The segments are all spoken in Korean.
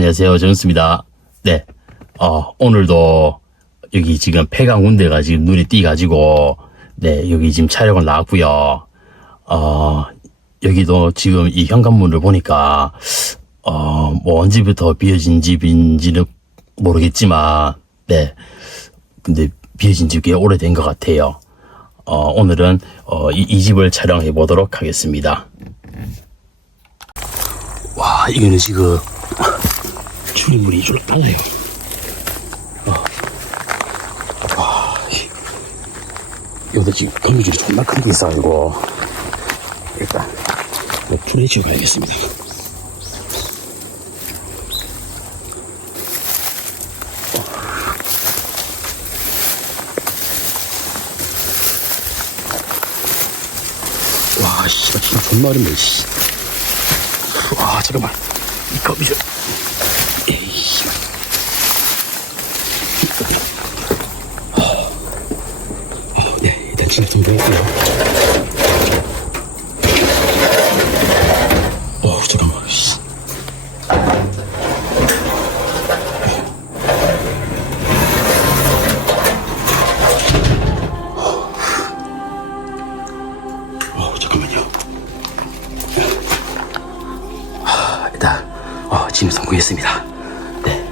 안녕하세요. 정수입니다. 네. 어, 오늘도 여기 지금 폐강 군대가 지금 눈에 띄가지고, 네, 여기 지금 촬영을 나왔고요 어, 여기도 지금 이 현관문을 보니까, 어, 뭐 언제부터 비어진 집인지는 모르겠지만, 네. 근데 비어진 지 꽤 오래된 것 같아요. 어, 오늘은, 어, 이, 이 집을 촬영해 보도록 하겠습니다. 와, 이거는 지금, 출입물이 이쪽으로 달라요. 어. 와, 이- 여기도 지금 거미줄이 존나 큰 게 있어가지고, 일단, 뭐 풀해주고 가야겠습니다. 와, 씨발, 진짜 존나 어렵네, 씨. 와, 잠깐만. 이 거미줄. 에이씨. 어, 어. 어, 잠깐만요. 하, 일단, 어, 진입 성공했습니다. 네.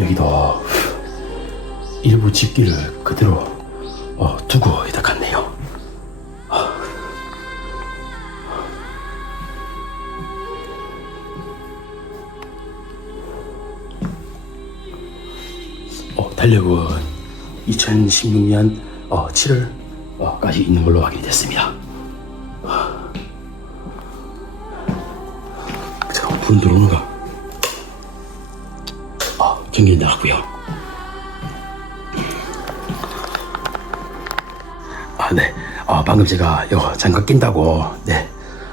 여기도 일부 집기를 그대로 어, 두고 이다 갔네요. 어, 달력은 2016년 어, 7월까지 있는 걸로 확인이 됐습니다. 자, 불 들어오는가? 아, 경기 나왔고요. 네. 아, 방금 제가 요 장갑 낀다고, 네.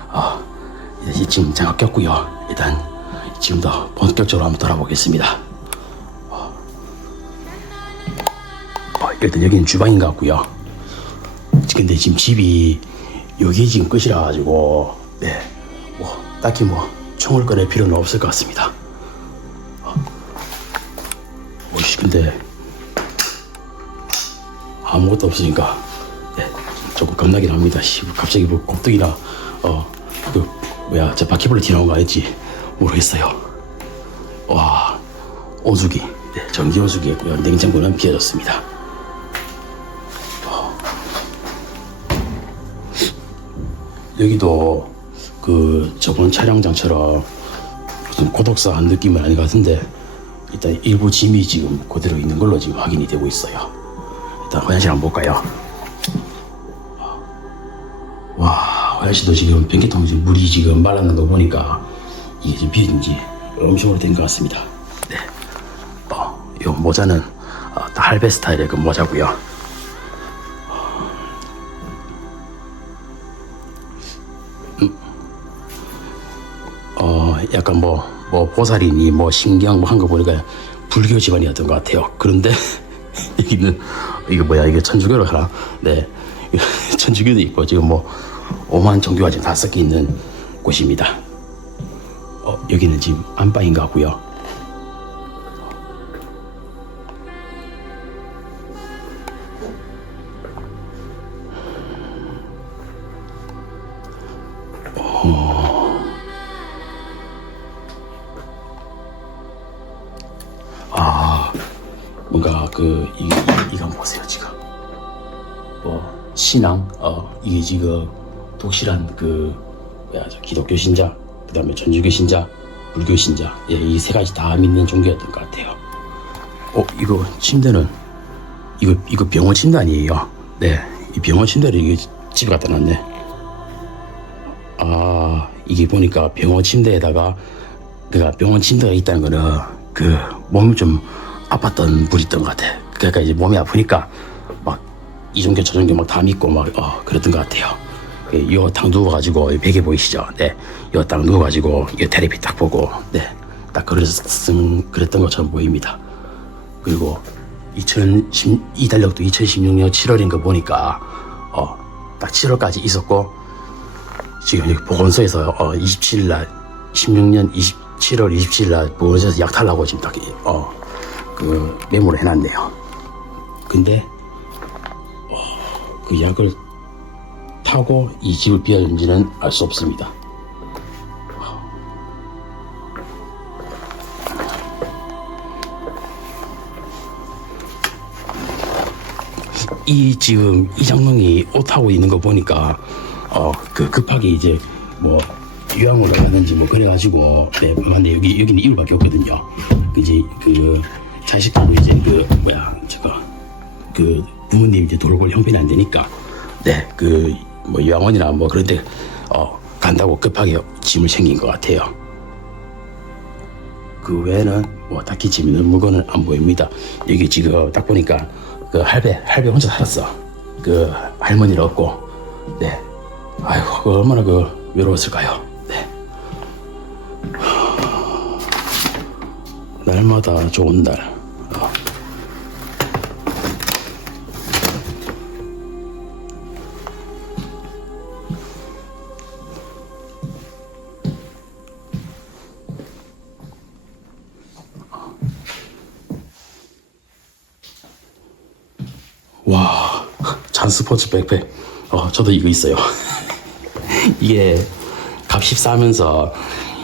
아, 이제 지금 장갑 꼈고요. 일단 지금부터 본격적으로 한번 돌아보겠습니다. 어, 일단 여기는 주방인 것 같고요. 근데 지금 집이 여기 지금 끝이라 가지고, 네. 뭐 딱히 뭐 총을 꺼낼 필요는 없을 것 같습니다. 오씨 근데 아무것도 없으니까 네, 조금 겁나긴 합니다. 씨, 갑자기 뭐 곱등이나 어 그 뭐야 저 바퀴벌레 튀어나온 거 알지? 모르겠어요. 와 오수기 네, 전기 오수기였고요. 냉장고는 비어졌습니다. 어. 여기도 그 저번 촬영장처럼 무슨 고독사한 느낌은 아닌 것 같은데 일단 일부 짐이 지금 그대로 있는 걸로 지금 확인이 되고 있어요. 일단 화장실 한번 볼까요? 화장실도 지금 변기통 지금 물이 지금 말랐는 거 보니까 이게 지금 비인지 엄청 오래된 것 같습니다. 네. 어, 요 모자는 어, 다 할배 스타일의 그 모자고요. 어, 약간 뭐, 뭐, 보살이니, 뭐, 신경 뭐 한 거 보니까 불교 집안이었던 것 같아요. 그런데, 여기는, 이거 뭐야, 이게 천주교로 하나? 네. 천주교도 있고, 지금 뭐, 오만 종교가 지금 다 섞여 있는 곳입니다. 어, 여기는 지금 안방인 것 같고요. 뭔가 그 이, 이, 한번 보세요 지금 뭐 신앙 어 이게 지금 독실한 그 뭐야 저 기독교 신자 그 다음에 천주교 신자 불교 신자 예 이 세 가지 다 믿는 종교였던 것 같아요 어 이거 침대는 이거 이거 병원 침대 아니에요 네 이 병원 침대를 이게 집에 갖다 놨네 아 이게 보니까 병원 침대에다가 그니까 병원 침대가 있다는 거는 그 몸이 좀 아팠던 분이 있던 것 같아. 그러니까 이제 몸이 아프니까 막 이종교 저종교 막 다 믿고 막 어, 그랬던 것 같아요. 이딱 누워가지고 이 베개 보이시죠? 네, 이딱 누워가지고 이 테레비 딱 보고 네, 딱 그랬음 그랬던 것처럼 보입니다. 그리고 2010, 이 달력도 2016년 7월인 거 보니까 어, 딱 7월까지 있었고 지금 여기 보건소에서 어, 27일 날 16년 20 7월 27일 날 보건소에서 약 달라고 지금 딱, 어, 그 메모를 해놨네요. 근데, 어, 그 약을 타고 이 집을 비웠는지는 알 수 없습니다. 이 지금 이장롱이 옷하고 있는 거 보니까 어 그 급하게 이제 뭐 유황을 나갔는지 뭐 그래가지고 네, 맞네 여기 여기는 이불밖에 없거든요. 그 이제 그 자식들도 이제 그 뭐야 저거 그 부모님 이제 돌볼 형편이 안 되니까 네그 뭐 유황원이나 뭐 그런데 어 간다고 급하게 짐을 챙긴 것 같아요. 그 외에는 뭐 딱히 재밌는 물건은 안 보입니다. 여기 지금 딱 보니까 그 할배 할배 혼자 살았어. 그 할머니를 얻고 네. 아이고 그 얼마나 그 외로웠을까요. 네. 날마다 좋은 날. 와, 잔스포츠 백팩. 어, 저도 이거 있어요. 이게 값이 싸면서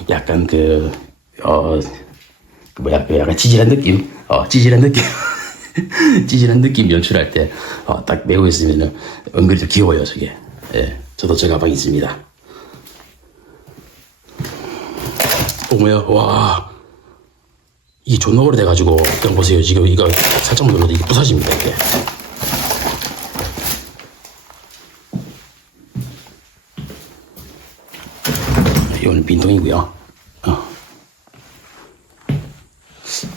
약간 그, 어, 그 뭐야, 그 약간 찌질한 느낌? 어, 찌질한 느낌. 찌질한 느낌 연출할 때, 어, 딱 메고 있으면은 은근히 좀 귀여워요, 저게. 예, 저도 저 가방 있습니다. 어머야, 와. 이게 존나 오래돼가지고, 그냥 보세요. 지금 이거 살짝만 눌러도 이게 부서집니다, 이게. 이거는 빈통이고요. 어.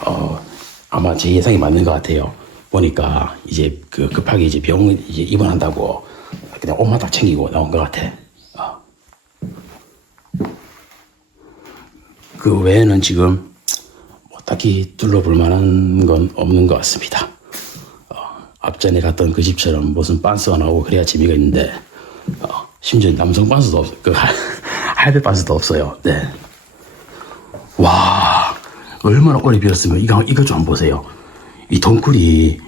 어, 아마 제 예상이 맞는 것 같아요. 보니까 이제 그 급하게 이제 병 이제 입원한다고 그냥 옷만 딱 챙기고 나온 것 같아. 어. 그 외에는 지금 뭐 딱히 둘러볼 만한 건 없는 것 같습니다. 어, 앞전에 갔던 그 집처럼 무슨 빤스가 나오고 그래야 재미가 있는데 어, 심지어 남성 빤스도 없, 그 할- 할배 빤스도 없어요. 네. 와 얼마나 오래 비었으면 이거 이거 좀 보세요. 이 덩굴이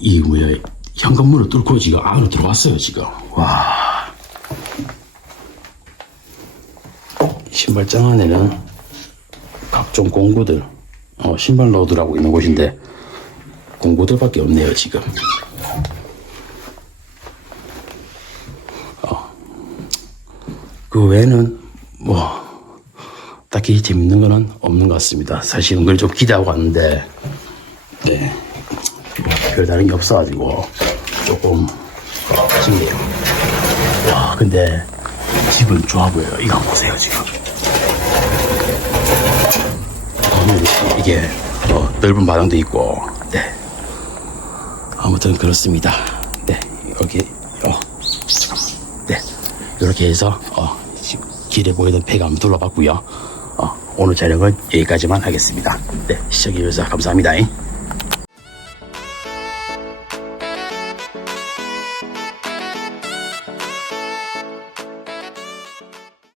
이 뭐야 현관문을 뚫고 지금 안으로 들어왔어요 지금. 와 신발장 안에는 각종 공구들 어, 신발 넣어두라고 있는 곳인데 공구들밖에 없네요 지금. 그 외에는 뭐 딱히 재밌는 거는 없는 것 같습니다. 사실 은근 좀 기대하고 왔는데 네. 뭐 별다른 게 없어가지고 조금 아쉽네요. 와 근데 집은 좋아 보여요. 이거 한번 보세요 지금. 어, 이게 어, 넓은 마당도 있고 네. 아무튼 그렇습니다. 네 여기 어 잠깐만 네 이렇게 해서 어, 길에 보이던 폐가 한번 둘러봤고요. 어, 오늘 촬영은 여기까지만 하겠습니다. 네 시청해주셔서 감사합니다.